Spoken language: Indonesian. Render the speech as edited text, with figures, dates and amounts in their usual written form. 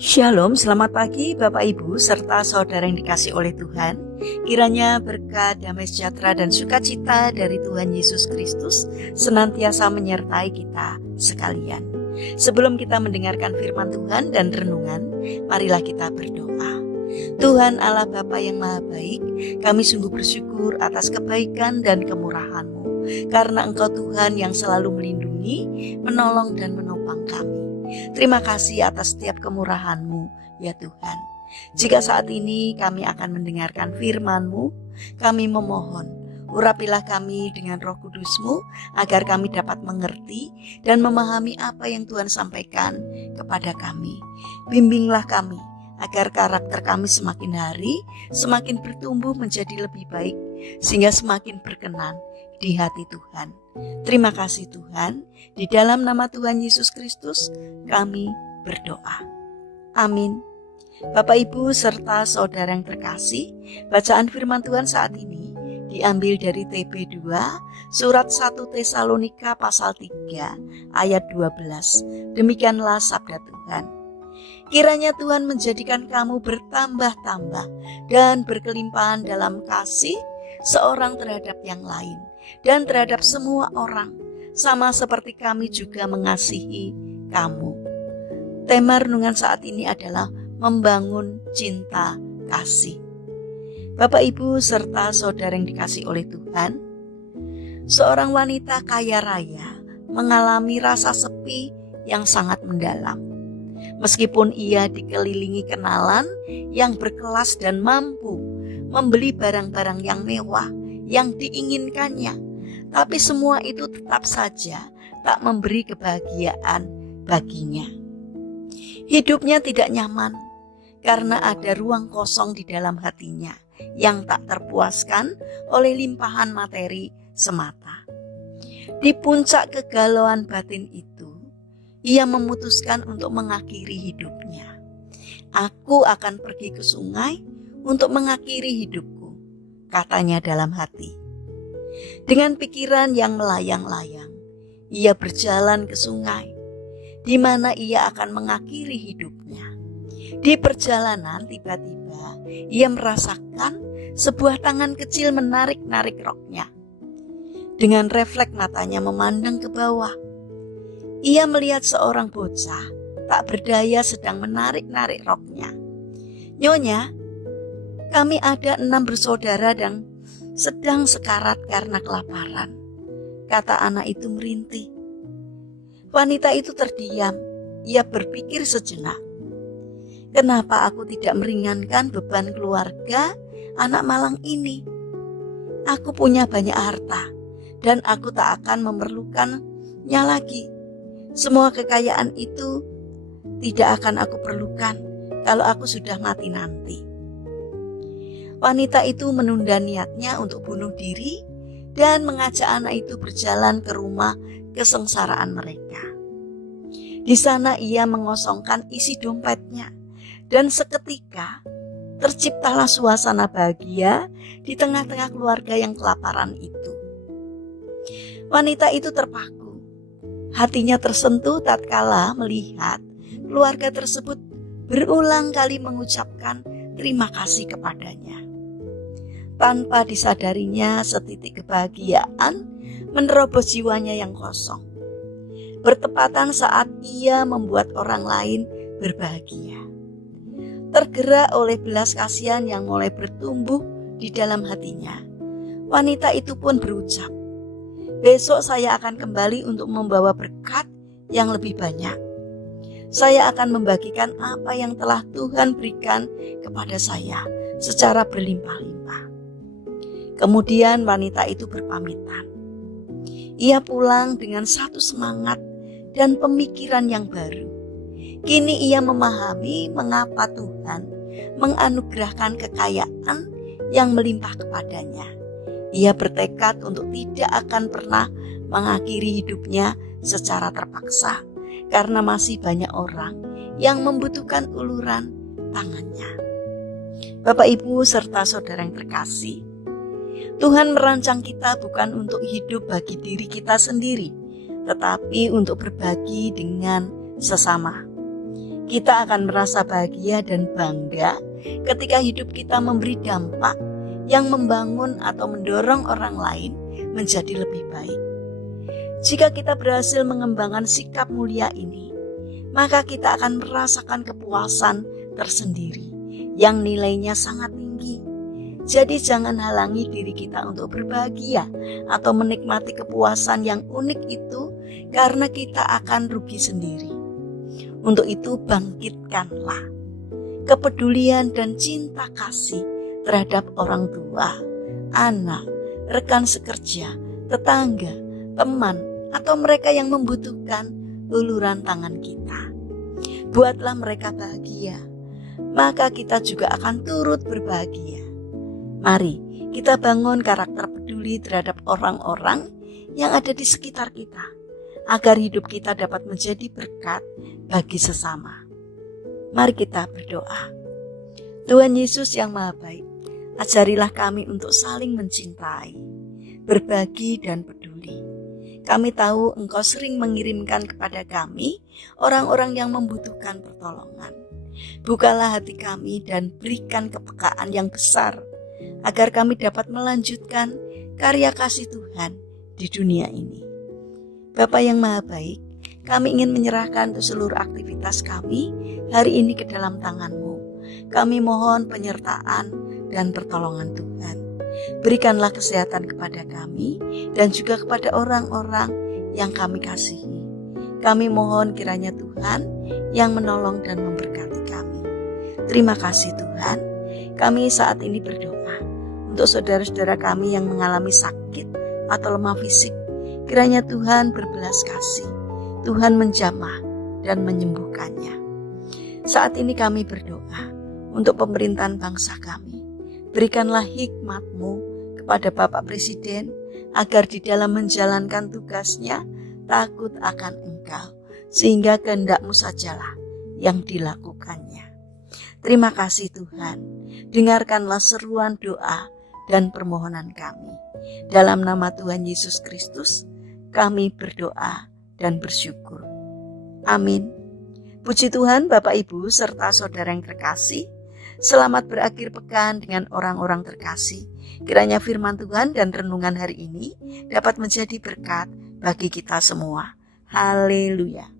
Shalom, selamat pagi Bapak Ibu serta saudara yang dikasih oleh Tuhan. Kiranya berkat, damai sejahtera dan sukacita dari Tuhan Yesus Kristus senantiasa menyertai kita sekalian. Sebelum kita mendengarkan firman Tuhan dan renungan, marilah kita berdoa. Tuhan Allah Bapa yang Maha Baik, kami sungguh bersyukur atas kebaikan dan kemurahan-Mu, karena Engkau Tuhan yang selalu melindungi, menolong dan menopang kami. Terima kasih atas setiap kemurahan-Mu, ya Tuhan. Jika saat ini kami akan mendengarkan firman-Mu, kami memohon, urapilah kami dengan Roh Kudus-Mu, agar kami dapat mengerti dan memahami apa yang Tuhan sampaikan kepada kami. Bimbinglah kami, agar karakter kami semakin hari, semakin bertumbuh menjadi lebih baik, sehingga semakin berkenan di hati Tuhan. Terima kasih Tuhan, di dalam nama Tuhan Yesus Kristus kami berdoa. Amin. Bapak Ibu serta saudara yang terkasih, bacaan firman Tuhan saat ini diambil dari TB2 surat 1 Tesalonika pasal 3 ayat 12. Demikianlah sabda Tuhan. Kiranya Tuhan menjadikan kamu bertambah-tambah dan berkelimpahan dalam kasih seorang terhadap yang lain dan terhadap semua orang, sama seperti kami juga mengasihi kamu. Tema renungan saat ini adalah membangun cinta kasih. Bapak Ibu serta saudara yang dikasih oleh Tuhan, seorang wanita kaya raya mengalami rasa sepi yang sangat mendalam. Meskipun ia dikelilingi kenalan yang berkelas dan mampu membeli barang-barang yang mewah yang diinginkannya, tapi semua itu tetap saja tak memberi kebahagiaan baginya. Hidupnya tidak nyaman karena ada ruang kosong di dalam hatinya yang tak terpuaskan oleh limpahan materi semata. Di puncak kegalauan batin itu, ia memutuskan untuk mengakhiri hidupnya. Aku akan pergi ke sungai untuk mengakhiri hidupku, katanya dalam hati. Dengan pikiran yang melayang-layang, ia berjalan ke sungai, di mana ia akan mengakhiri hidupnya. Di perjalanan tiba-tiba ia merasakan sebuah tangan kecil menarik-narik roknya. Dengan refleks matanya memandang ke bawah, ia melihat seorang bocah tak berdaya sedang menarik-narik roknya. "Nyonya, kami ada 6 bersaudara dan sedang sekarat karena kelaparan," kata anak itu merintih. Wanita itu terdiam. Ia berpikir sejenak. Kenapa aku tidak meringankan beban keluarga anak malang ini? Aku punya banyak harta dan aku tak akan memerlukannya lagi. Semua kekayaan itu tidak akan aku perlukan kalau aku sudah mati nanti. Wanita itu menunda niatnya untuk bunuh diri dan mengajak anak itu berjalan ke rumah kesengsaraan mereka. Di sana ia mengosongkan isi dompetnya dan seketika terciptalah suasana bahagia di tengah-tengah keluarga yang kelaparan itu. Wanita itu terpaku. Hatinya tersentuh tatkala melihat keluarga tersebut berulang kali mengucapkan terima kasih kepadanya. Tanpa disadarinya, setitik kebahagiaan menerobos jiwanya yang kosong. Bertepatan saat ia membuat orang lain berbahagia. Tergerak oleh belas kasihan yang mulai bertumbuh di dalam hatinya, wanita itu pun berucap, "Besok saya akan kembali untuk membawa berkat yang lebih banyak. Saya akan membagikan apa yang telah Tuhan berikan kepada saya secara berlimpah-limpah." Kemudian wanita itu berpamitan. Ia pulang dengan satu semangat dan pemikiran yang baru. Kini ia memahami mengapa Tuhan menganugerahkan kekayaan yang melimpah kepadanya. Ia bertekad untuk tidak akan pernah mengakhiri hidupnya secara terpaksa, karena masih banyak orang yang membutuhkan uluran tangannya. Bapak, Ibu, serta saudara yang terkasih, Tuhan merancang kita bukan untuk hidup bagi diri kita sendiri, tetapi untuk berbagi dengan sesama. Kita akan merasa bahagia dan bangga ketika hidup kita memberi dampak yang membangun atau mendorong orang lain menjadi lebih baik. Jika kita berhasil mengembangkan sikap mulia ini, maka kita akan merasakan kepuasan tersendiri yang nilainya sangat tinggi. Jadi jangan halangi diri kita untuk berbahagia atau menikmati kepuasan yang unik itu, karena kita akan rugi sendiri. Untuk itu bangkitkanlah kepedulian dan cinta kasih terhadap orang tua, anak, rekan sekerja, tetangga, teman, atau mereka yang membutuhkan uluran tangan kita. Buatlah mereka bahagia, maka kita juga akan turut berbahagia. Mari kita bangun karakter peduli terhadap orang-orang yang ada di sekitar kita, agar hidup kita dapat menjadi berkat bagi sesama. Mari kita berdoa. Tuhan Yesus yang Maha Baik, ajarilah kami untuk saling mencintai, berbagi dan peduli. Kami tahu Engkau sering mengirimkan kepada kami orang-orang yang membutuhkan pertolongan. Bukalah hati kami dan berikan kepekaan yang besar, agar kami dapat melanjutkan karya kasih Tuhan di dunia ini. Bapa yang Maha Baik, kami ingin menyerahkan seluruh aktivitas kami hari ini ke dalam tangan-Mu. Kami mohon penyertaan dan pertolongan Tuhan. Berikanlah kesehatan kepada kami dan juga kepada orang-orang yang kami kasihi. Kami mohon kiranya Tuhan yang menolong dan memberkati kami. Terima kasih Tuhan. Kami saat ini berdoa untuk saudara-saudara kami yang mengalami sakit atau lemah fisik. Kiranya Tuhan berbelas kasih, Tuhan menjamah dan menyembuhkannya. Saat ini kami berdoa untuk pemerintahan bangsa kami. Berikanlah hikmat-Mu kepada Bapak Presiden, agar di dalam menjalankan tugasnya takut akan Engkau, sehingga kehendak-Mu sajalah yang dilakukannya. Terima kasih Tuhan, dengarkanlah seruan doa dan permohonan kami. Dalam nama Tuhan Yesus Kristus, kami berdoa dan bersyukur. Amin. Puji Tuhan, Bapak Ibu serta saudara yang terkasih. Selamat berakhir pekan dengan orang-orang terkasih. Kiranya firman Tuhan dan renungan hari ini dapat menjadi berkat bagi kita semua. Haleluya.